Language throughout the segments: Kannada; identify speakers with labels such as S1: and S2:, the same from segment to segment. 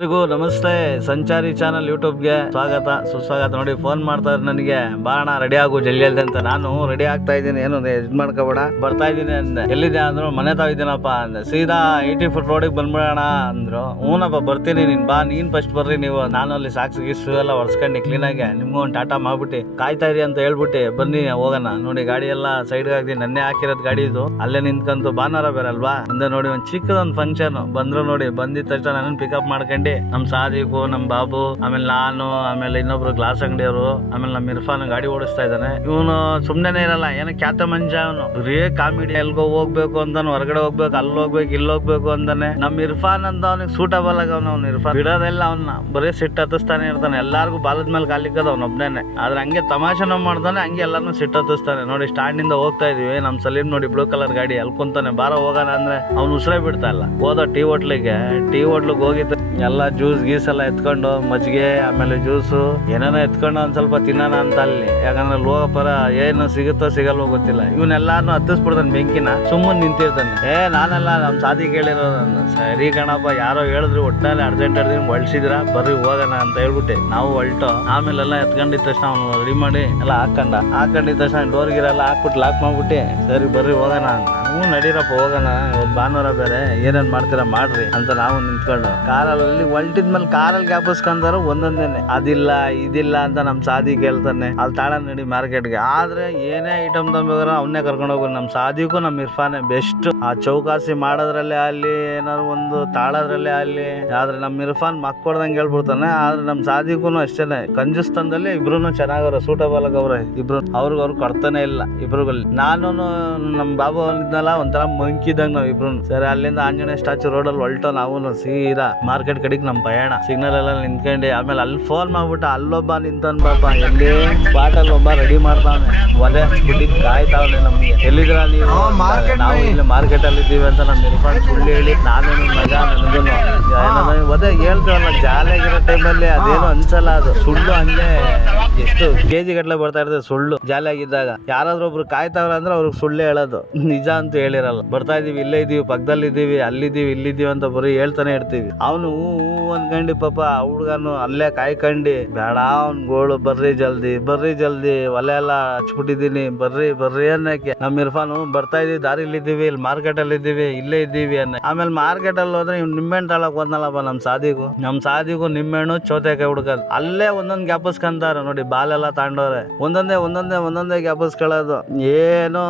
S1: ಎಲ್ರಿಗೂ ನಮಸ್ತೆ. ಸಂಚಾರಿ ಚಾನಲ್ ಯೂಟ್ಯೂಬ್ಗೆ ಸ್ವಾಗತ. ಸುಸ್ವಾಗತ ನೋಡಿ, ಫೋನ್ ಮಾಡ್ತಾ ಇದ್ರೆ ನನಗೆ ಬಾಣ ರೆಡಿ ಆಗು, ಜಲ್ದಿ ಅಲ್ದೆ ಅಂತ. ನಾನು ರೆಡಿ ಆಗ್ತಾ ಇದ್ದೀನಿ. ಏನು ಇದು ಮಾಡ್ಕೋಬೇಡ. ಬರ್ತಾ ಇದ್ದೀನಿ ಅಂದೆ. ಎಲ್ಲಿದೆ ಅಂದ್ರು, ಮನೆ ತಾವ ಇದ್ದೀನಪ್ಪ ಅಂದೆ. ಸೀದಾ ಏಯ್ಟಿ ಫುಟ್ ರೋಡಿಗೆ ಬಂದ್ಬಿಡೋಣ ಅಂದ್ರು. ಹ್ಞೂನಪ್ಪ ಬರ್ತೀನಿ ನೀನ್ ಬಾ. ನೀನ್ ಫಸ್ಟ್ ಬರ್ರಿ ನೀವು. ನಾನು ಅಲ್ಲಿ ಸಾಕ್ಸ್ ಗೀಸು ಎಲ್ಲ ಒರ್ಸ್ಕೊಂಡು ಕ್ಲೀನಾಗಿ ನಿಮ್ಗೂ ಒಂದು ಟಾಟಾ ಮಾಡ್ಬಿಟ್ಟು ಕಾಯ್ತಾ ಇರಿ ಅಂತ ಹೇಳ್ಬಿಟ್ಟು ಬನ್ನಿ, ಹೋಗೋಣ. ನೋಡಿ, ಗಾಡಿ ಎಲ್ಲ ಸೈಡ್ ಹಾಕಿ ನನ್ನೇ ಹಾಕಿರೋದು ಗಾಡಿ ಇದು. ಅಲ್ಲೇ ನಿಂತ್ಕಂತು ಬಾನಾರ ಬೇರಲ್ವಾ ಅಂದ್ರೆ ನೋಡಿ, ಒಂದು ಚಿಕ್ಕದೊಂದು ಫಂಕ್ಷನ್ ಬಂದ್ರು ನೋಡಿ, ಬಂದಿದ ತಕ್ಷಣ ನನ್ನ ಪಿಕಪ್ ಮಾಡ್ಕೊಂಡು ನಮ್ ಸಾದಿಕು ನಮ್ ಬಾಬು, ಆಮೇಲೆ ನಾನು, ಆಮೇಲೆ ಇನ್ನೊಬ್ರು ಗ್ಲಾಸ್ ಅಂಗಡಿಯವರು, ಆಮೇಲೆ ನಮ್ ಇರ್ಫಾನ್ ಗಾಡಿ ಓಡಿಸ್ತಾ ಇದ್ದಾನೆ. ಇವನು ಸುಮ್ನೆನೆ ಇರಲ್ಲ, ಏನೋ ಖ್ಯಾತ ಮಂಜ ಅವನು. ರೇ ಕಾಮಿಡಿ, ಎಲ್ಗೋ ಹೋಗ್ಬೇಕು ಅಂತಾನೆ ಹೊರಗಡೆ ಹೋಗ್ಬೇಕು, ಅಲ್ಲಿ ಹೋಗ್ಬೇಕು, ಇಲ್ಲಿ ಹೋಗ್ಬೇಕು ಅಂತಾನೆ ನಮ್ ಇರ್ಫಾನ್ ಅಂತ ಅವ್ನಿಗೆ ಸೂಟಬಲ್ ಆಗ ಅವ್ನು ಇರ್ಫಾನ್. ಬಿಡೋದೆಲ್ಲ ಅವ್ನ, ಬರೀ ಸಿಟ್ಟು ಹತ್ತಿಸ್ತಾನೆ ಇರ್ತಾನೆ. ಎಲ್ಲಾರ್ಗು ಬಾಲದ ಮೇಲೆ ಕಾಲಿಕ್ಕದ ಅವ್ನ ಒಬ್ನೇನೆ. ಆದ್ರೆ ಹಂಗೆ ತಮಾಷೆನ ಮಾಡ್ತಾನೆ ಹಂಗೆ ಎಲ್ಲಾನು ಸಿಟ್ಟು ಹತ್ತಿಸ್ತಾನೆ. ನೋಡಿ ಸ್ಟ್ಯಾಂಡ್ ಇಂದ ಹೋಗ್ತಾ ಇದೀವಿ, ನಮ್ ಸಲೀಂ ನೋಡಿ ಬ್ಲೂ ಕಲರ್ ಗಾಡಿ ಅಲ್ಕೊಂತಾನೆ ಬಾರ ಹೋಗೋಣ ಅಂದ್ರೆ ಅವ್ನು ಉಸಿರೇ ಬಿಡ್ತಾ ಇಲ್ಲ. ಹೋದ ಟೀ ಹೋಟ್ಲಿಗೆ ಟೀ ಹೋಟ್ಲಿಗೆ ಹೋಗಿದ್ದ ಎಲ್ಲ ಜ್ಯೂಸ್ ಗೀಸ್ ಎಲ್ಲ ಎತ್ಕೊಂಡು ಮಜ್ಜಿಗೆ, ಆಮೇಲೆ ಜ್ಯೂಸು, ಏನೇನೋ ಎತ್ಕೊಂಡು ಒಂದ್ ಸ್ವಲ್ಪ ತಿನ್ನೋಣ ಅಂತ ಅಲ್ಲಿ. ಯಾಕಂದ್ರೆ ಲೋಪರ ಏನು ಸಿಗುತ್ತೋ ಸಿಗಲ್ವೋ ಗೊತ್ತಿಲ್ಲ. ಇವನ್ನೆಲ್ಲಾನು ಹತ್ತಿಸ್ಬಿಡ್ತಾನೆ ಬೆಂಕಿನ. ಸುಮ್ಮನೆ ನಿಂತಿರ್ತಾನೆ. ಏ, ನಾನೆಲ್ಲ ನಮ್ ಸಾದಿ ಕೇಳಿರೋದನ್ನ. ಸರಿ ಕಣಪ್ಪ, ಯಾರೋ ಹೇಳಿದ್ರು ಒಟ್ಟಿನಲ್ಲಿ ಅರ್ಜೆಂಟ್ ಅರ್ಜೆಂಟ್ ಹೊಳ್ಸಿದ್ರ ಬರ್ರಿ ಹೋಗೋಣ ಅಂತ ಹೇಳ್ಬಿಟ್ಟೆ. ನಾವು ಹೊಲ್ಟು, ಆಮೇಲೆಲ್ಲ ಎತ್ಕೊಂಡಿದ ತಕ್ಷಣ ಅವ್ನು ರೆಡಿ ಮಾಡಿ ಎಲ್ಲ ಹಾಕೊಂಡ. ಹಾಕೊಂಡಿದ ತಕ್ಷಣ ಡೋರ್ ಗಿರೆಲ್ಲ ಹಾಕ್ಬಿಟ್ಟು ಲಾಕ್ ಮಾಡ್ಬಿಟ್ಟು. ಸರಿ, ಬರ್ರಿ ಹೋಗೋಣ ಅಂತ. ಹ್ಞೂ ನಡೀರಪ್ಪ, ಹೋಗೋಣ. ಇವತ್ತು ಭಾನುವಾರ ಬೇರೆ, ಏನೇನ್ ಮಾಡ್ತೀರಾ ಮಾಡ್ರಿ ಅಂತ ನಾವು ನಿಂತ್ಕೊಂಡು. ಕಾರಲ್ಲಿ ಹೊಲ್ಟಿದ್ಮೇಲೆ ಕಾರಲ್ಲಿ ಗ್ಯಾಪಿಸ್ಕೊಂಡಾರು ಒಂದೊಂದೇನೆ. ಅದಿಲ್ಲ, ಇದಿಲ್ಲ ಅಂತ ನಮ್ ಸಾದಿ ಕೇಳ್ತಾನೆ. ಅಲ್ಲಿ ತಾಳ ನಡಿ ಮಾರ್ಕೆಟ್ಗೆ ಆದ್ರೆ ಏನೇ ಐಟಮ್ ತಂಬೇಕಾದ್ರೆ ಅವನ್ನೇ ಕರ್ಕೊಂಡು ಹೋಗೋದು ನಮ್ಮ ಸಾದಿಗೂ ನಮ್ಮ ಇರ್ಫಾನೆ ಬೆಸ್ಟ್. ಆ ಚೌಕಾಸಿ ಮಾಡೋದ್ರಲ್ಲೇ ಅಲ್ಲಿ ಏನಾದ್ರು ಒಂದು ತಾಳೋದ್ರಲ್ಲೇ ಅಲ್ಲಿ ಆದ್ರೆ ನಮ್ ಇರ್ಫಾನ್ ಮಕ್ಕೊಡ್ದಂಗೆ ಹೇಳ್ಬಿಡ್ತಾನೆ. ಆದ್ರೆ ನಮ್ ಸಾದಿಗೂ ಅಷ್ಟೇನೆ. ಕಂಜುಸ್ತನದಲ್ಲಿ ಇಬ್ರು ಚೆನ್ನಾಗವ್ರೆ ಸೂಟಬಲ್ ಆಗವ್ರೆ. ಇಬ್ರು ಅವ್ರಿಗೆ ಅವ್ರು ಕೊಡ್ತಾನೆ ಇಲ್ಲ. ಇಬ್ರುಗಲ್ಲಿ ನಾನು ನಮ್ ಬಾಬು ಇದ್ನಲ್ಲ ಒಂಥರ ಮಂಕಿದಂಗ್ ನಾವ್ ಇಬ್ರು ಸರಿ ಅಲ್ಲಿಂದ ಆಂಜನೇಯ ಸ್ಟ್ಯಾಚು ಅಲ್ಲಿ ಹೊಲ್ಟೋ ನಾವು ಸೀದಾ ಮಾರ್ಕೆಟ್ ಕಡೆಗೆ ನಮ್ ಪಯಣ. ಸಿಗ್ನಲ್ ಎಲ್ಲ ನಿಂತ್ಕೊಂಡು ಆಮೇಲೆ ಅಲ್ಲಿ ಫೋನ್ ಮಾಡ್ಬಿಟ್ಟು ಅಲ್ಲೊಬ್ಬ ನಿಂತನ್ ಬಾಪ ಎಲ್ಲಿ ಅಲ್ಲಿ ಒಬ್ಬ ರೆಡಿ ಮಾಡ್ತಾನೆ ಒಲೆ ಹಚ್ಬಿಟ್ಟು ಕಾಯ್ತಾವನೆ ನಮ್ಗೆ. ಎಲ್ಲಿದ್ರ ನೀವು. ನಾವು ಇಲ್ಲಿ ಮಾರ್ಕೆಟ್ ಅಲ್ಲಿ ಇದ್ದೀವಿ ಅಂತ ನಮ್ ಇರ್ಫಾನ್ ಸುಳ್ಳು ಹೇಳಿ ನಾನೇನು ಮಗ ನನಗೂ ಒದೆ ಹೇಳ್ತೀವಲ್ಲ ಜಾಲಿಯಾಗಿರೋ ಟೈಮಲ್ಲಿ ಅದೇನು ಅನ್ಸಲ್ಲ ಅದು. ಸುಳ್ಳು ಹಂಗೆ ಎಷ್ಟು ಕೆಜಿ ಗಟ್ಲೆ ಬರ್ತಾ ಇರ್ತದೆ ಸುಳ್ಳು. ಜಾಲಿಯಾಗಿದ್ದಾಗ. ಯಾರಾದ್ರೂ ಒಬ್ರು ಕಾಯ್ತಾವ್ರ ಅಂದ್ರೆ ಅವ್ರಿಗೆ ಸುಳ್ಳು ಹೇಳೋದು. ನಿಜ ಅಂತ ಹೇಳಿರಲ್ಲ. ಬರ್ತಾ ಇದೀವಿ, ಇಲ್ಲೇ ಇದೀವಿ, ಪಕ್ಕದಲ್ಲಿ ಇದೀವಿ, ಅಲ್ಲಿದ್ದೀವಿ, ಇಲ್ಲಿದ್ದೀವಿ ಅಂತ ಬರೀ ಹೇಳ್ತಾನೆ ಇರ್ತೀವಿ. ಅವನು ಅನ್ಕಂಡು ಪಾಪ ಹುಡ್ಗನು ಅಲ್ಲೇ ಕಾಯ್ಕಂಡು ಬೇಡ ಅವ್ನ್ ಗೋಳು, ಬರ್ರಿ ಜಲ್ದಿ ಬರ್ರಿ ಜಲ್ದಿ, ಒಲೆ ಎಲ್ಲ ಹಚ್ಬಿಟ್ಟಿದೀನಿ ಬರ್ರಿ ಬರ್ರಿ ಅನ್ನಕ್ಕೆ. ನಮ್ ಇರ್ಫಾನು, ಬರ್ತಾ ಇದೀವಿ ದಾರಿಲಿ ಇದೀವಿ ಇಲ್ಲಿ ಮಾರ್ಕೆಟ್ ಅಲ್ಲಿ ಇದ್ದೀವಿ ಇಲ್ಲೇ ಇದ್ದೀವಿ ಅನ್ನ. ಆಮೇಲೆ ಮಾರ್ಕೆಟ್ ಅಲ್ಲಿ ಹೋದ್ರೆ ಇವ್ ನಿಂಬೆಹಣ್ಣು ತಾಳಕ್ ಬಂದಲ್ಲಪ್ಪ ನಮ್ ಸಾದಿಗೂ. ನಮ್ ಸಾದಿಗೂ ನಿಂಬೆಹಣ್ಣು ಚೌತೆಕಾಯಿ ಹುಡ್ಕದ್. ಅಲ್ಲೇ ಒಂದೊಂದ್ ಗ್ಯಾಪಸ್ಕಂತಾರ ನೋಡಿ, ಬಾಲೆಲ್ಲ ತಾಂಡವ್ರೆ ಒಂದೊಂದೇ ಒಂದೊಂದೇ ಒಂದೊಂದೇ ಗ್ಯಾಪಸ್ಕೊಳ್ಳೋದು ಏನೋ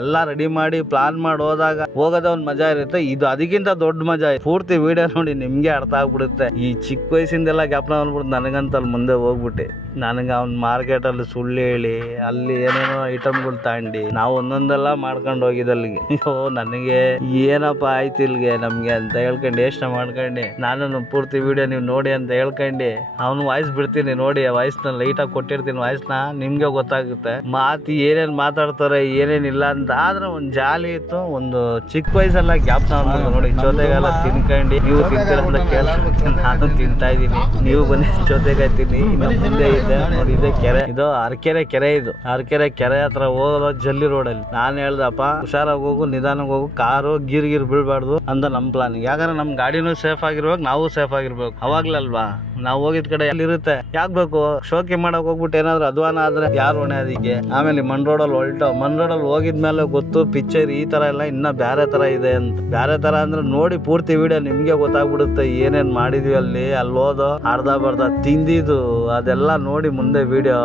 S1: ಎಲ್ಲ ರೆಡಿ ಮಾಡಿ ಪ್ಲಾನ್ ಮಾಡಿ ಹೋದಾಗ ಹೋಗೋದ ಒಂದ್ ಮಜಾ ಇರುತ್ತೆ. ಇದು ಅದಕ್ಕಿಂತ ದೊಡ್ಡ ಮಜಾ ಪೂರ್ತಿ ವಿಡಿಯೋ ನೋಡಿ ನಿಮ್ಗೆ ಅರ್ಥ ಆಗ್ಬಿಡುತ್ತೆ. ಈ ಚಿಕ್ಕ ವಯಸ್ಸಿಂದೆಲ್ಲ ಜ್ಞಾಪನ ಬಂದ್ಬಿಟ್ಟು ನನಗಂತ ಅಲ್ಲಿ ಮುಂದೆ ಹೋಗ್ಬಿಟ್ಟೆ. ನನಗೆ ಅವ್ನು ಮಾರ್ಕೆಟಲ್ಲಿ ಸುಳ್ಳು ಹೇಳಿ, ಅಲ್ಲಿ ಏನೇನೋ ಐಟಮ್ಗಳು ತಾಂಡಿ ನಾವು ಒಂದೊಂದೆಲ್ಲ ಮಾಡ್ಕೊಂಡು ಹೋಗಿದ್ದು ಅಲ್ಲಿಗೆ ಓ ನನಗೆ ಏನಪ್ಪ ಆಯ್ತು ಇಲ್ಲಿಗೆ ನಮಗೆ ಅಂತ ಹೇಳ್ಕೊಂಡು ಯೋಚನೆ ಮಾಡ್ಕೊಂಡು ನಾನು ಪೂರ್ತಿ ವಿಡಿಯೋ ನೀವು ನೋಡಿ ಅಂತ ಹೇಳ್ಕೊಂಡು, ಅವ್ನು ವಾಯ್ಸ್ ಬಿಡ್ತೀನಿ ನೋಡಿ ವಾಯ್ಸ್ನ ಲೈಟಾಗಿ ಕೊಟ್ಟಿರ್ತೀನಿ ವಾಯ್ಸ್ನ ನಿಮಗೆ ಗೊತ್ತಾಗುತ್ತೆ. ಮಾತು ಏನೇನ್ ಮಾತಾಡ್ತಾರೆ ಏನೇನಿಲ್ಲ ಅಂತ, ಆದ್ರೆ ಒಂದು ಜಾಲಿ ಇತ್ತು, ಒಂದು ಚಿಕ್ಕ ವಯಸ್ಸೆಲ್ಲ ಜ್ಞಾಪನ ನೋಡಿ, ಜೊತೆಗೆಲ್ಲ ತಿನ್ಕೊಂಡು ನೀವು ತಿಂತೀರ ಅಂತ ಕೇಳ್ತೀನಿ ನಾನು ತಿಂತಾ ಇದ್ದೀನಿ, ನೀವು ಬನ್ನಿ, ಜೊತೆಗೆ ತಿನ್ನಿ ಮುಂದೆ ಇದೆ. ನೋಡಿ, ಇದೆ ಕೆರೆ. ಇದು ಅರಕೆರೆ ಕೆರೆ ಇದು. ಅರಕೆರೆ ಕೆರೆ ಹತ್ರ ಹೋಗೋದು ಜಲ್ಲಿ ರೋಡ್ ಅಲ್ಲಿ. ನಾನು ಹೇಳ್ದಪ್ಪ ಹುಷಾರಾಗಿ ಹೋಗು ನಿಧಾನಕ್ಕೆ ಹೋಗು. ಕಾರು, ಗೀರ್ ಗೀರ್ ಬೀಳ್ಬಾರ್ದು ಅಂತ ನಮ್ ಪ್ಲಾನ್ ಯಾಕಂದ್ರೆ ನಮ್ ಗಾಡಿನೂ ಸೇಫ್ ಆಗಿರ್ಬೇಕು ನಾವು ಸೇಫ್ ಆಗಿರ್ಬೇಕು. ಅವಾಗ್ಲಲ್ವಾ? ನಾವು ಹೋಗಿದ್ ಕಡೆ ಎಲ್ಲಿರುತ್ತೆ? ಯಾಕ್ ಬೇಕು? ಶೋಕಿ ಮಾಡಕ್ ಹೋಗ್ಬಿಟ್ಟು ಏನಾದ್ರು ಅದ್ವಾನ ಆದ್ರೆ ಯಾರು ಹೊಣೆ ಅದಕ್ಕೆ ಆಮೇಲೆ ಮಣ್ ರೋಡಲ್ಲಿ ಹೊಲ್ಟೋ. ಮಣ್ ರೋಡಲ್ಲಿ ಹೋಗಿದ್ಮೇಲೆ ಗೊತ್ತು ಪಿಕ್ಚರ್ ಈ ತರ ಎಲ್ಲ ಇನ್ನ ಬೇರೆ ತರ ಇದೆ ಅಂತ. ಬೇರೆ ತರ ಅಂದ್ರೆ ನೋಡಿ ಪೂರ್ತಿ ವಿಡಿಯೋ ನಿಮ್ಗೆ ಗೊತ್ತಾಗ್ಬಿಡುತ್ತೆ. ಏನೇನ್ ಮಾಡಿದ್ವಿ ಅಲ್ಲಿ ಅಲ್ಲಿ ಹೋದೋ ಅರ್ಧ ಬರ್ಧ ತಿಂದಿದ್ದು, ಅದೆಲ್ಲ ನೋಡಿ ಮುಂದೆ ವಿಡಿಯೋ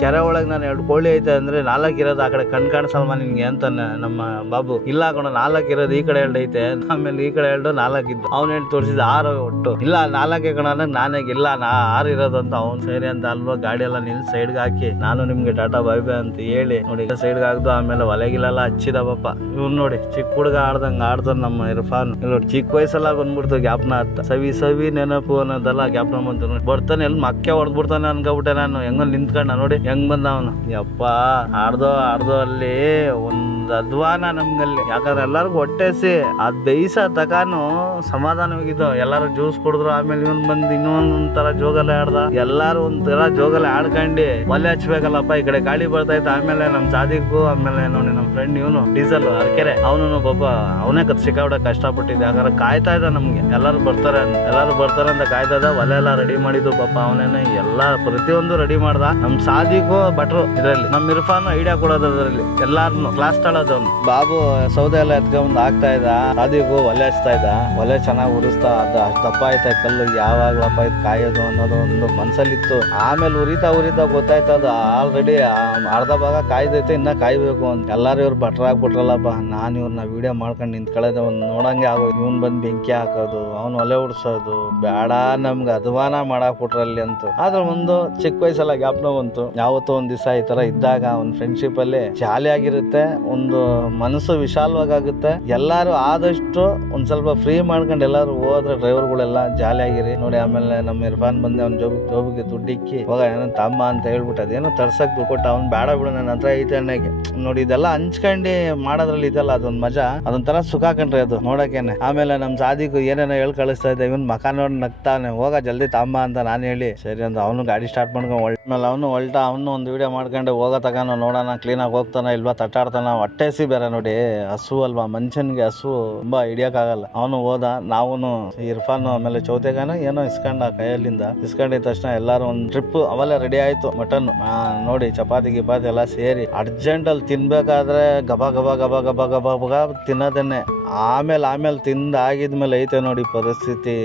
S1: ಕೆರೆ ಒಳಗೆ ನಾನು ಎರಡು ಕೋಳಿ ಐತೆ ಅಂದ್ರೆ ನಾಲ್ಕು ಇರೋದು ಆ ಕಡೆ ಕಣ್ ಕಾಣಿಸಲ್ಮ ನಿನ್ಗೆ ಅಂತಾನೆ ನಮ್ಮ ಬಾಬು. ಇಲ್ಲ ಕಣ, ನಾಲ್ಕು ಇರೋದು ಈ ಕಡೆ ಎರಡು ಐತೆ. ಆಮೇಲೆ ಈ ಕಡೆ ಎರಡು ನಾಲ್ಕಿದ್ದು ಅವ್ನು ಹೇಳಿ ತೋರಿಸಿದ ಆರು ಒಟ್ಟು. ಇಲ್ಲ, ನಾಲ್ಕೇ ಕಣ ನಾನೇ ಇಲ್ಲ, ನಾ ಆರು ಇರೋದು ಅಂತ ಅವ್ನು ಸರಿ ಅಂತ ಅಲ್ವಾ? ಗಾಡಿ ಎಲ್ಲ ನಿಲ್ ಸೈಡ್ಗೆ ಹಾಕಿ. ನಾನು ನಿಮ್ಗೆ ಟಾಟಾ ಬಾಯ್ ಬೈ ಅಂತ ಹೇಳಿ. ನೋಡಿ ಸೈಡ್ಗೆ ಹಾಕ್ದು, ಆಮೇಲೆ ಒಲೆಗಿಲೆಲ್ಲ ಹಚ್ಚಿದ ಪಾಪ. ಇವ್ನು ನೋಡಿ, ಚಿಕ್ಕ ಹುಡುಗ ಆಡ್ದಂಗೆ ಆಡ್ತಾನ ನಮ್ಮ ಇರ್ಫಾನ್. ನೋಡಿ, ಚಿಕ್ಕ ವಯಸ್ಸೆಲ್ಲ ಬಂದ್ಬಿಡ್ತು ಗ್ಯಾಪ್ನ ಹತ್ತ ಸವಿ ಸವಿ ನೆನಪು ಅನ್ನೋದೆಲ್ಲ ಗ್ಯಾಪ್ನ ಬಂತು ಬರ್ತಾನೆ ಎಲ್ಲಿ ಮಕ್ಕೆ ಹೊಡೆದ್ಬಿಡ್ತಾನೆ ಅನ್ಕೊಬಿಟ್ಟೆ. ನಾನು ಹೆಂಗ ನಿಂತ್ಕೊಂಡ ನೋಡಿ ಹೆಂಗ್ ಬಂದ ಅವನು. ಯಪ್ಪ, ಆಡ್ದೋ ಆಡ್ದೋ ಅಲ್ಲಿ ಒಂದ್ ಅದ್ವಾನ ನಮ್ಗಲ್ಲಿ. ಯಾಕಂದ್ರೆ ಎಲ್ಲರಿಗೂ ಹೊಟ್ಟೆಸಿ ಅದ್ ಬೇಯಿಸ ತಕಾನು ಸಮಾಧಾನವಾಗಿದ್ದು. ಎಲ್ಲಾರು ಜ್ಯೂಸ್ ಕುಡಿದ್ರು, ಆಮೇಲೆ ಇವನ್ ಬಂದ್ ಇನ್ನೊಂದ್ ತರ ಜೋಗಲ್ಲ ಆಡ್ದ. ಎಲ್ಲಾರು ಒಂಥರ ಜೋಗಲ್ಲ ಆಡ್ಕಂಡಿ ಒಲೆ ಹಚ್ಬೇಕಲ್ಲಪ್ಪ, ಈ ಕಡೆ ಗಾಳಿ ಬರ್ತಾ ಇತ್ತು ಆಮೇಲೆ ನಮ್ ಸಾದಿಕ್ಕು ಆಮೇಲೆ ನೋಡಿ ನಮ್ ಫ್ರೆಂಡ್ ಇವನು, ಡೀಸೆಲ್ ಅರ್ಕೆರೆ ಅವನು ಪಾಪ ಅವನೇ ಕತ್ ಸಿಕ್ಕಾಬಿಡ ಕಷ್ಟಪಟ್ಟಿದ್ದೆ. ಯಾಕಂದ್ರೆ ಕಾಯ್ತಾ ಇದ್ದ ನಮ್ಗೆ. ಎಲ್ಲಾರು ಬರ್ತಾರೆ ಎಲ್ಲಾರು ಬರ್ತಾರೆ ಅಂತ ಕಾಯ್ತಾ ಇದ್ದ. ಒಲೆ ಎಲ್ಲ ರೆಡಿ ಮಾಡಿದ್ದು ಪಾಪ ಅವನೇನೆ. ಎಲ್ಲಾ ಪ್ರತಿಯೊಂದು ರೆಡಿ ಮಾಡ್ದ. ನಮ್ ಸಾದಿಗೂ ಭಟ್ರು ಇದ್ರಲ್ಲಿ. ನಮ್ ಇರ್ಫಾನ್ ಐಡಿಯಾ ಕೊಡೋದು ಅದರಲ್ಲಿ. ಎಲ್ಲಾರ್ನು ಕ್ಲಾಸ್ ತಳೋದವ್ನು. ಬಾಬು ಸೌದೆ ಎಲ್ಲ ಎತ್ಕೊಂಡ್ ಹಾಕ್ತಾ ಇದ್ದ. ಸಾದಿಗೂ ಒಲೆ ಹಚ್ತಾ ಇದ್ದ. ಒಲೆ ಚೆನ್ನಾಗಿ ಉರಿಸ್ತಾ ಅದ ಅಷ್ಟು ದಪ್ಪ ಆಯ್ತಾ ಕಲ್ಲು. ಯಾವಾಗ್ಲಪ್ಪ ಇದು ಕಾಯೋದು ಅನ್ನೋದು ಒಂದು ಮನ್ಸಲ್ಲಿತ್ತು. ಆಮೇಲೆ ಉರಿತಾ ಉರಿತಾ ಗೊತ್ತಾಯ್ತ ಅದು ಆಲ್ರೆಡಿ ಅರ್ಧ ಭಾಗ ಕಾಯ್ದೈತೆ, ಇನ್ನ ಕಾಯ್ಬೇಕು ಅಂತ. ಎಲ್ಲಾರು ಇವ್ರು ಭಟ್ರ ಆಗ್ಬಿಟ್ರಲ್ಲಪ್ಪ ನಾನು ಇವ್ರನ್ನ ವಿಡಿಯೋ ಮಾಡ್ಕೊಂಡು ನಿಂತ್ಕೊಳ್ಳೋದು ಅವ್ನು ನೋಡಂಗೆ ಆಗೋ ಇವ್ನು ಬಂದು ಬೆಂಕಿ ಹಾಕೋದು, ಅವ್ನು ಒಲೆ ಉಡ್ಸೋದು ಬೇಡ ನಮ್ಗೆ ಅಧ್ವಾನ ಮಾಡಾಕ್ ಬಿಟ್ರಲ್ಲಿ ಅಂತ. ಆದ್ರೆ ಒಂದು ಚಿಕ್ಕ ವಯಸ್ಸಲ್ಲ ನೋ ಬಂತು ಯಾವತ್ತೋ ಒಂದ್ ದಿವಸ ಈ ತರ ಇದ್ದಾಗ ಒಂದು ಫ್ರೆಂಡ್ಶಿಪ್ ಅಲ್ಲಿ ಜಾಲಿ ಆಗಿರುತ್ತೆ ಒಂದು ಮನಸ್ಸು ವಿಶಾಲವಾಗುತ್ತೆ ಎಲ್ಲಾರು ಆದಷ್ಟು ಒಂದ್ ಸ್ವಲ್ಪ ಫ್ರೀ ಮಾಡ್ಕೊಂಡು ಎಲ್ಲಾರು ಹೋದ್ರೆ ಡ್ರೈವರ್ಗಳೆಲ್ಲ ಜಾಲಿ ಆಗಿರಿ ನೋಡಿ ಆಮೇಲೆ ನಮ್ಮ ಇರ್ಫಾನ್ ಬಂದೆ, ಅವ್ನ ಜೋಬ್ ಜೋಬಿಗೆ ದುಡ್ಡಿಕ್ಕಿ ಹೋಗ, ಏನೋ ತಮ್ಮ ಅಂತ ಹೇಳ್ಬಿಟ್ಟು ಅದೇನೋ ತರ್ಸಕ್ ದುಡ್ಡು ಕೊಟ್ಟ ಅವ್ನು ಬೇಡ ಬಿಡು ನನ್ನ ಹತ್ರ ಐತೆ ಅಣ್ಣಗೆ ನೋಡಿ ಇದೆಲ್ಲ ಹಂಚ್ಕೊಂಡು ಮಾಡೋದ್ರಲ್ಲಿ ಇದೆಲ್ಲ ಅದೊಂದ್ ಮಜಾ. ಅದೊಂಥರ ಸುಖ ಕಣ್ರಿ ಅದು ನೋಡಕೇನೆ. ಆಮೇಲೆ ನಮ್ ಸಾದಿಗು ಏನೇನೋ ಹೇಳಿ ಕಳಿಸ್ತಾ ಇದ್ದೆ. ಇವನ್ ಮಕ ನೋಡಿ ನಗ್ತಾನೆ. ಹೋಗ ಜಲ್ದಿ ತಾಂಬ ಅಂತ ನಾನು ಹೇಳಿ, ಸರಿ ಅಂತ ಅವನು ಗಾಡಿ ಸ್ಟಾರ್ಟ್ ಮಾಡ್ಕೊಂಡು ಒಳ್ಮೇಲೆ ಅವನು ಒಳ್ಟ, ಅವನು ಒಂದು ವಿಡಿಯೋ ಮಾಡ್ಕೊಂಡು ಹೋಗೋ ತಗಾನು ನೋಡೋಣ ಕ್ಲೀನಾಗಿ ಹೋಗ್ತಾನ ಇಲ್ವಾ ತಟ್ಟಾಡ್ತಾನ ಹೊಟ್ಟೆ ಸಿ ಬೇರೆ ನೋಡಿ, ಹಸು ಅಲ್ವಾ? ಮನುಷ್ಯನ್ಗೆ ಹಸು ತುಂಬಾ ಹಿಡಿಯಕ್ಕಾಗಲ್ಲ ಅವನು ಹೋದ, ನಾವುನು ಇರ್ಫಾನ್ ಆಮೇಲೆ ಚೌತೆಗಾನ ಏನೋ ಇಸ್ಕೊಂಡ ಕೈಯಲ್ಲಿಂದ. ಇಸ್ಕೊಂಡಿದ ತಕ್ಷಣ ಎಲ್ಲಾರು ಒಂದು ಟ್ರಿಪ್ ಅವೆಲ್ಲ ರೆಡಿ ಆಯ್ತು ಮಟನ್ ನೋಡಿ, ಚಪಾತಿ, ಗಿಪಾತಿ ಎಲ್ಲ ಸೇರಿ ಅರ್ಜೆಂಟ್ ಅಲ್ಲಿ ತಿನ್ಬೇಕಾದ್ರೆ ಗಬ ಗಬ ಗಬ ಗಬ ಗಬ ಗಬ ತಿನ್ನೋದನ್ನೇ. ಆಮೇಲೆ ಆಮೇಲೆ ತಿಂದ ಆಗಿದ್ಮೇಲೆ ಐತೆ ನೋಡಿ ಪರಿಸ್ಥಿತಿ.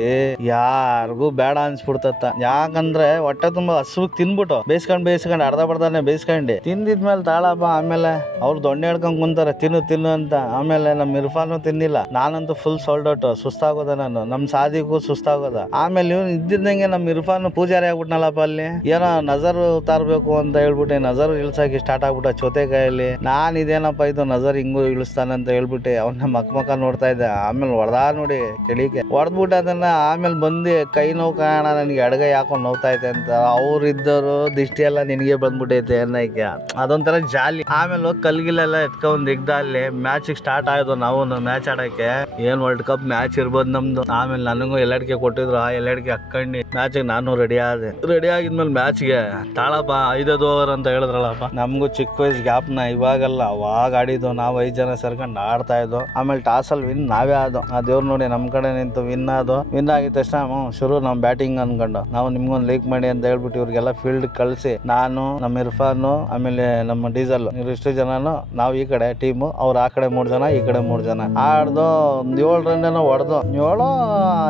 S1: ಯಾರಿಗೂ ಬೇಡ ಅನ್ಸ್ಬಿಡ್ತತ್ತ. ಯಾಕಂದ್ರೆ ಹೊಟ್ಟೆ ತುಂಬಾ ಹಸುವಿಗೆ ತಿನ್ಬಿಟ್ಟು ಬೇಯಿಸ್ಕೊಂಡ್ ಬೇಯಿಸ್ಕೊಂಡ್ ಅರ್ಧ ಬರ್ದಾನೆ ಬೇಯಿಸ್ಕೊಂಡಿ. ತಿಂದಿದ್ಮೇಲೆ ತಾಳಪ್ಪ ಆಮೇಲೆ ಅವ್ರು ದೊಣ್ಣೆ ಹಿಡ್ಕೊಂಡ್ ಕುಂತಾರೆ, ತಿನ್ನು ತಿನ್ನು ಅಂತ. ಆಮೇಲೆ ನಮ್ ಇರ್ಫಾನು ತಿನ್ನಿಲ್ಲ. ನಾನಂತೂ ಫುಲ್ ಸೋಲ್ಡ್ ಔಟ್ ಸುಸ್ತಾಗೋದ ನಾನು. ನಮ್ ಸಾದಿಗೂ ಸುಸ್ತಾಗೋದ. ಆಮೇಲೆ ಇವ್ನು ಇದ್ದಿದ್ದಂಗೆ ನಮ್ ಇರ್ಫಾನು ಪೂಜಾರಿ ಆಗ್ಬಿಟ್ನಲ್ಲಪ್ಪ ಅಲ್ಲಿ. ಏನೋ ನಜರ್ ತಾರ್ಬೇಕು ಅಂತ ಹೇಳ್ಬಿಟ್ಟು. ನಜರ್ ಇಳ್ಸಕ್ಕೆ ಸ್ಟಾರ್ಟ್ ಆಗ್ಬಿಟ್ಟ ಚೋತೆಕಾಯಲ್ಲಿ. ನಾನ್ ಇದೇನಪ್ಪ ಇದು ನಜರ್ ಹಿಂಗೂ ಇಳಿಸ್ತಾನೆ ಅಂತ ಹೇಳ್ಬಿಟ್ಟು. ಅವ್ನ ಮಕ್ ಮಕ ನೋಡ್ತಾ ಇದ್ದೆ. ಆಮೇಲೆ ಹೊಡೆದ ನೋಡಿ ಕೆಳಿಕೆ ಹೊಡೆದ್ಬಿಟ್ಟು ಅದನ್ನ ಆಮೇಲೆ ಬಂದು ಕೈ ನೋವು ಕಾಣ ನನಗೆ ಅಡುಗೆ ಹಾಕೊಂಡು ನೋವ್ತಾ ಐತೆ ಅಂತ ಅವ್ರಿದ್ದವರು ದಿಷ್ಟಿ ಎಲ್ಲ ನಿನಗೆ ಬಂದ್ಬಿಟ್ಟೈತೆ ಅನ್ನಕ್ಕೆ ಅದೊಂಥರ ಜಾಲಿ. ಆಮೇಲೆ ಕಲ್ಗಿಲೆಲ್ಲ ಎತ್ಕೊಂಡ್ ಇಗ್ದ ಅಲ್ಲಿ ಮ್ಯಾಚ್ ಸ್ಟಾರ್ಟ್ ಆಯ್ತು ನಾವು ಮ್ಯಾಚ್ ಆಡಕ್ಕೆ. ಏನ್ ವರ್ಲ್ಡ್ ಕಪ್ ಮ್ಯಾಚ್ ಇರ್ಬೋದು ನಮ್ದು. ಆಮೇಲೆ ನನಗೂ ಎಲ್ಲಡಿಕೆ ಕೊಟ್ಟಿದ್ರು. ಆ ಎಲ್ಲಡಿಕೆ ಹಾಕೊಂಡು ಮ್ಯಾಚ್ ನಾನು ರೆಡಿ ಆದೆ. ರೆಡಿ ಆಗಿದ್ಮೇಲೆ ಮ್ಯಾಚ್ಗೆ ತಾಳಪ್ಪ, ಐದೈದು ಓವರ್ ಅಂತ ಹೇಳಿದ್ರಲ್ಲಪ್ಪ. ನಮಗೂ ಚಿಕ್ಕ ವಯಸ್ಸು ಗ್ಯಾಪ್ನ ಇವಾಗಲ್ಲ. ಅವಾಗ ಆಡಿದ್ದು ನಾವು ಐದು ಜನ ಸೇರ್ಕೊಂಡು ಆಡ್ತಾ ಇದ್ವು ಆಮೇಲೆ ಟಾಸ್ ಅಲ್ಲಿ ವಿನ್ ನಾವೇ ಆದೋ. ಆ ದೇವ್ರು ನೋಡಿ ನಮ್ಮ ಕಡೆ ನಿಂತು ವಿನ್ ಆದೋ. ವಿನ್ ಆಗಿದ ತಕ್ಷಣ ಶುರು ನಾವು ಬ್ಯಾಟಿಂಗ್ ಅನ್ಕೊಂಡು. ನಾವು ನಿಮ್ಗೊಂದು ಲೈಕ್ ಮಾಡಿ ಅಂತ ಹೇಳ್ಬಿಟ್ಟು ಇವ್ರಿಗೆಲ್ಲ ಫೀಲ್ಡ್ ಕಳಿಸಿ, ನಾನು ನಮ್ಮ ಇರ್ಫಾನು, ಆಮೇಲೆ ನಮ್ಮ ಡೀಸೆಲ್ ಇವ್ರು ಇಷ್ಟು ಜನನು, ನಾವು ಈ ಕಡೆ ಟೀಮು ಅವ್ರು ಆ ಕಡೆ ಮೂರು ಜನ, ಈ ಕಡೆ ಮೂರು ಜನ. ಆಡ್ದು ಒಂದು ಏಳು ರನ್ ಏನೋ ಹೊಡೆದು. ಏಳು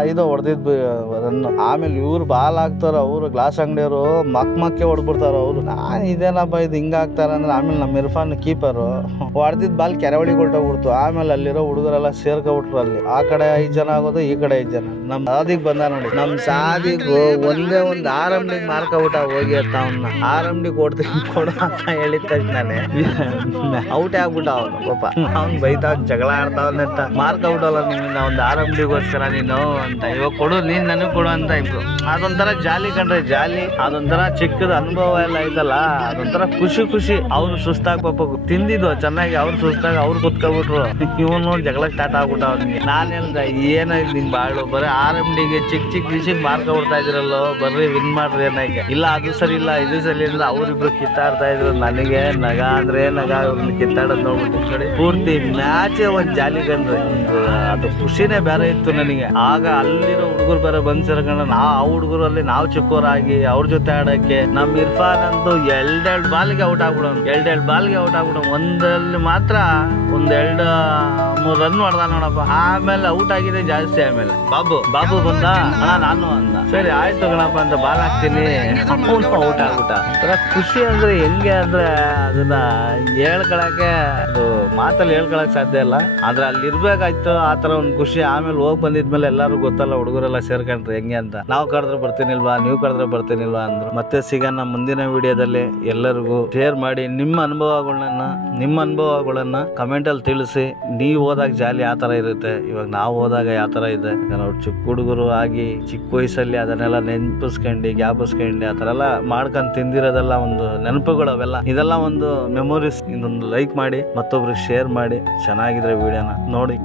S1: ಐದು ಹೊಡೆದಿದ್ದು ರನ್ ಆಮೇಲೆ ಇವ್ರು ಬಾಲ್ ಹಾಕ್ತಾರ, ಅವರು ಗ್ಲಾಸ್ ಅಂಗಡಿಯವರು ಮಕ್ ಮಕ್ಕೆ ಹೊಡ್ಬಿಡ್ತಾರ ಅವ್ರು. ನಾನು ಇದೇನಪ್ಪ ಇದು ಹಿಂಗ ಹಾಕ್ತಾರ ಅಂದ್ರೆ, ಆಮೇಲೆ ನಮ್ಮ ಇರ್ಫಾನ್ ಕೀಪರು ಹೊಡೆದಿದ್ ಬಾಲ್ ಕೆರವಳಿ ಹೊರಟೋಗ್ಬಿಡ್ತು ಆಮೇಲೆ ಅಲ್ಲಿರೋ ಹುಡುಗರೆಲ್ಲ ಸೇರ್ಕೊಬಿಟ್ರು ಅಲ್ಲಿ. ಆ ಕಡೆ ಐದ್ ಜನ ಆಗೋದು, ಈ ಕಡೆ ಐದ್ ಜನ. ನಮ್ ಸಾದಿಗ್ ಬಂದ ನೋಡಿ. ನಮ್ ಸಾದಿಗ್ ಒಂದೇ ಒಂದ್ ಆರ್ ಎಂ ಡಿಗ್ ಮಾರ್ಕೊಬಿಟ್ಟ ಹೋಗಿ ಅಂತ ಅವ್ನ. ಆರ್ ಕೊಡ್ತೀನಿ ಕೊಡು ಅಂತ ಹೇಳಿದ ತಕ್ಷಣನೇ ಔಟ್ ಆಗ್ಬಿಟ್ಟ ಅವನು. ಪಾಪ. ಅವ್ನ್ ಬೈತಾ, ಜಗಳ ಆಡ್ತಾವನೆ ಅಂತ. ಮಾರ್ಕೊಬಿಟ್ಟಲ್ಲ ನಿನ್ನ ಒಂದ್ ಆರ್ ಎಂ ನೀನು ಅಂತ. ಇವಾಗ ಕೊಡು, ನೀನ್ ನನಗ್ ಕೊಡು ಅಂತ ಇಬ್ರು. ಅದೊಂಥರ ಜಾಲಿ ಕಂಡ್ರೆ ಜಾಲಿ. ಅದೊಂಥರ ಚಿಕ್ಕದ ಅನುಭವ ಎಲ್ಲ ಐತಲ್ಲ. ಅದೊಂಥರ ಖುಷಿ ಖುಷಿ. ಅವ್ರು ಸುಸ್ತಾಗ್ ಪಾಪ ತಿಂದಿದ್ದು ಚೆನ್ನಾಗಿ ಅವ್ರು ಸುಸ್ತಾಗ ಅವ್ರು ಕುತ್ಕೊಬಿಟ್ರು. ಇವನು ಜಗಳ ಸ್ಟಾರ್ಟ್ ಆಗ್ಬಿಟ್ಟ ನಾನ್ ಹೇಳ್ದೆ, ಏನ ನಿಂಗೆ ಬಾಳು ಬರೀ ಆರ್ ಎಂ ಡಿಗೆ ಚಿಕ್ಕ ಚಿಕ್ಕ ವಿಷಯಕ್ಕೆ ಮಾರ್ಕೊಬಿಡ್ತಾ ಇದ್ರಲ್ಲೋ? ಬರ್ರಿ ವಿನ್ ಮಾಡ್ರಿ ಅನ್ನಕ್ಕೆ ಇಲ್ಲ, ಅದು ಸರಿ ಇಲ್ಲ, ಇದು ಸರಿ ಇಲ್ಲ, ಅವ್ರಿಬ್ರು ಕಿತ್ತಾಡ್ತಾ ಇದ್ರು. ನನಗೆ ನಗ ಅಂದ್ರೆ ನಗ ಅವ್ರನ್ನ ಕಿತ್ತಾಡೋದ್ ನೋಡ್ಬಿಟ್ಟು ಕಡೆ ಪೂರ್ತಿ ಮ್ಯಾಚ್ ಒಂದ್ ಜಾಲಿ ಕಂಡ್ರೆ ಅದು ಖುಷಿನೇ ಬೇರೆ ಇತ್ತು ನನಗೆ. ಆಗ ಅಲ್ಲಿರೋ ಹುಡುಗರು ಬೇರೆ ಬಂದ್ ಸೇರ್ಕೊಂಡು ನಾವು ಆ ಹುಡುಗರಲ್ಲಿ ನಾವು ಚಿಕ್ಕವರಾಗಿ ಅವ್ರ ಜೊತೆ ಆಡಕ್ಕೆ ನಮ್ ಇರ್ಫಾನ್ ಅಂತೂ ಎರಡೆರಡು ಬಾಲ್ಗೆ ಔಟ್ ಆಗ್ಬಿಡೋನು. ಎರಡೆರಡು ಬಾಲ್ಗೆ ಔಟ್ ಆಗ್ಬಿಡೋನು. ಒಂದಲ್ಲಿ ಮಾತ್ರ ಒಂದೆರಡು ಮೂರ್ ರನ್ ಹೊಡೆದ ನೋಡಪ್ಪ. ಆಮೇಲೆ ಔಟ್ ಆಗಿದೆ ಜಾಸ್ತಿ ಆಮೇಲೆ. ಬಾಬು ಬಾಬು ಬಂದ? ನಾನು ಅಂದ ಸರಿ ಆಯ್ತು ಗಣಪ್ಪ ಅಂತ ಬಾಲ್ ಹಾಕ್ತೀನಿ. ಊಟ ಔಟ್ ಆಗ್ಬಿಟ್ಟ. ಖುಷಿ ಅಂದ್ರೆ ಹೆಂಗೆ ಅಂದ್ರೆ ಅದನ್ನ ಹೇಳ್ಕೊಳಕ್ಕೆ ಅದು ಮಾತಲ್ಲಿ ಹೇಳ್ಕೊಳಕ್ ಸಾಧ್ಯ ಇಲ್ಲ. ಆದ್ರೆ ಅಲ್ಲಿ ಇರ್ಬೇಕಾಯ್ತು ಆತರ ತರ ಒಂದ್ ಖುಷಿ. ಆಮೇಲೆ ಹೋಗ್ ಬಂದಿದ್ಮೇಲೆ ಎಲ್ಲಾರು ಗೊತ್ತಲ್ಲ ಹುಡುಗರೆಲ್ಲ ಸೇರ್ಕೊಂಡ್ರೆ ಹೆಂಗೆ ಅಂತ. ನಾವು ಕರೆದ್ರೆ ಬರ್ತೀನಿಲ್ವಾ ನೀವು ಕರೆದ್ರೆ ಬರ್ತೀನಿಲ್ವಾ ಅಂದ್ರು. ಮತ್ತೆ ಸಿಗೋಣ ಮುಂದಿನ ವಿಡಿಯೋದಲ್ಲಿ ಎಲ್ಲರಿಗೂ ಶೇರ್ ಮಾಡಿ ನಿಮ್ಮ ಅನುಭವಗಳನ್ನ ನಿಮ್ಮ ಅನುಭವಗಳನ್ನ ಕಮೆಂಟ್ ಅಲ್ಲಿ ತಿಳಿಸಿ. ನೀವು ಹೋದಾಗ ಜಾಲಿ ಯಾವ ಥರ ಇರುತ್ತೆ. ಇವಾಗ ನಾವು ಹೋದಾಗ ಯಾವ ಥರ ಇದೆ? ನಾವು ಚಿಕ್ಕ ಹುಡುಗರು ಆಗಿ ಚಿಕ್ಕ ವಯಸ್ಸಲ್ಲಿ ಅದನ್ನೆಲ್ಲ ನೆನಪಿಸ್ಕೊಂಡು, ಜ್ಞಾಪಿಸ್ಕೊಂಡು ಆ ಥರ ಎಲ್ಲ ಮಾಡ್ಕೊಂಡು ತಿಂದಿರೋದೆಲ್ಲ ಒಂದು ನೆನಪುಗಳು ಅವೆಲ್ಲ. ಇದೆಲ್ಲ ಒಂದು ಮೆಮೊರೀಸ್ ಇದೊಂದು ಲೈಕ್ ಮಾಡಿ, ಮತ್ತೊಬ್ರಿಗೆ ಶೇರ್ ಮಾಡಿ. ಚೆನ್ನಾಗಿದ್ರೆ ವಿಡಿಯೋನ ನೋಡಿ.